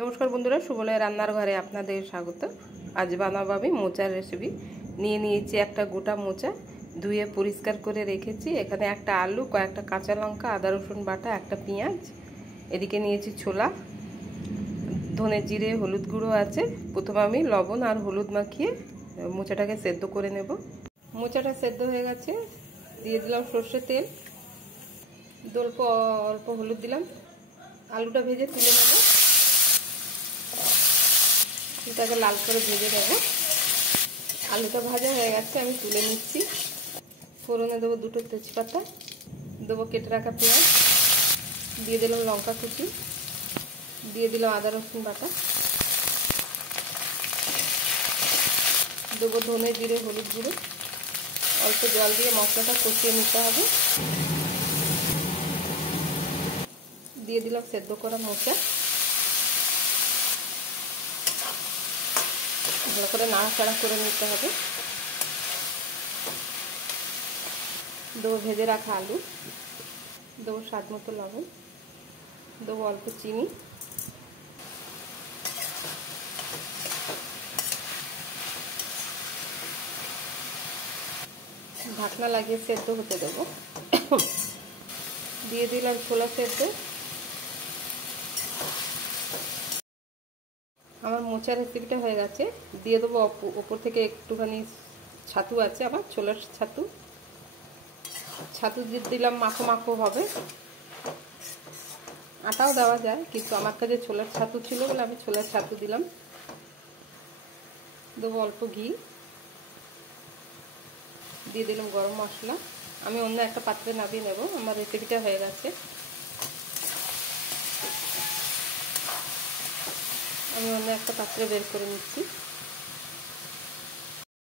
নমস্কার বন্ধুরা, সুবলয় রান্নার ঘরে আপনাদের স্বাগত। আজ বানাবো আমি মোচার রেসিপি। নিয়ে নিয়েছি একটা গোটা মোচা, ধুয়ে পরিষ্কার করে রেখেছি। এখানে একটা আলু, কয়েকটা কাঁচা লঙ্কা, আদা রসুন বাটা, একটা পেঁয়াজ। এদিকে নিয়েছি ছোলা, ধনে জিরে, হলুদ গুঁড়ো আছে। প্রথমে আমি লবণ আর হলুদ মাখিয়ে মোচাটাকে সেদ্ধ করে নেব। মোচাটা সেদ্ধ হয়ে গেছে, দিয়ে দিলাম সর্ষের তেল, অল্প অল্প হলুদ দিলাম। আলুটা ভেজে তুলে নেব, এটাকে লাল করে ভেজে নেব। আলুটা ভাজা হয়ে গেছে, আমি তুলে নিচ্ছি। ফোড়নে দেবো দুটো তেজপাতা, দেবো কেটে রাখা পেঁয়াজ, দিয়ে দিলাম লঙ্কা কুচি, দিয়ে দিলাম আদা রসুন বাটা, দেবো ধনে জিরে হলুদ গুঁড়ো। অল্প জল দিয়ে মশলাটা কষিয়ে নিতে হবে। দিয়ে দিলাম সেদ্ধ করা মোচা, ভালো করে নাড়াচাড়া করে নিতে হবে। দেবো ভেজে রাখা আলু, দেবো স্বাদ মতো লবণ, দেবো অল্প চিনি, ঢাকনা লাগিয়ে সেদ্ধ হতে দেবো। দিয়ে দিলাম ছোলা সেদ্ধ। আমার মোচার রেসিপিটা হয়ে গেছে। দিয়ে দেবো ওপর থেকে একটুখানি ছাতু আছে আমার, ছোলার ছাতু। ছাতু দিয়ে দিলাম, মাখো মাখো হবে। আটাও দেওয়া যায়, কিন্তু আমার কাছে ছোলার ছাতু ছিল বলে আমি ছোলার ছাতু দিলাম। দেবো অল্প ঘি, দিয়ে দিলাম গরম মশলা। আমি অন্য একটা পাত্রে নামিয়ে নেব। আমার রেসিপিটা হয়ে গেছে, আমি অন্য একটা পাত্রে বের করে নিচ্ছি।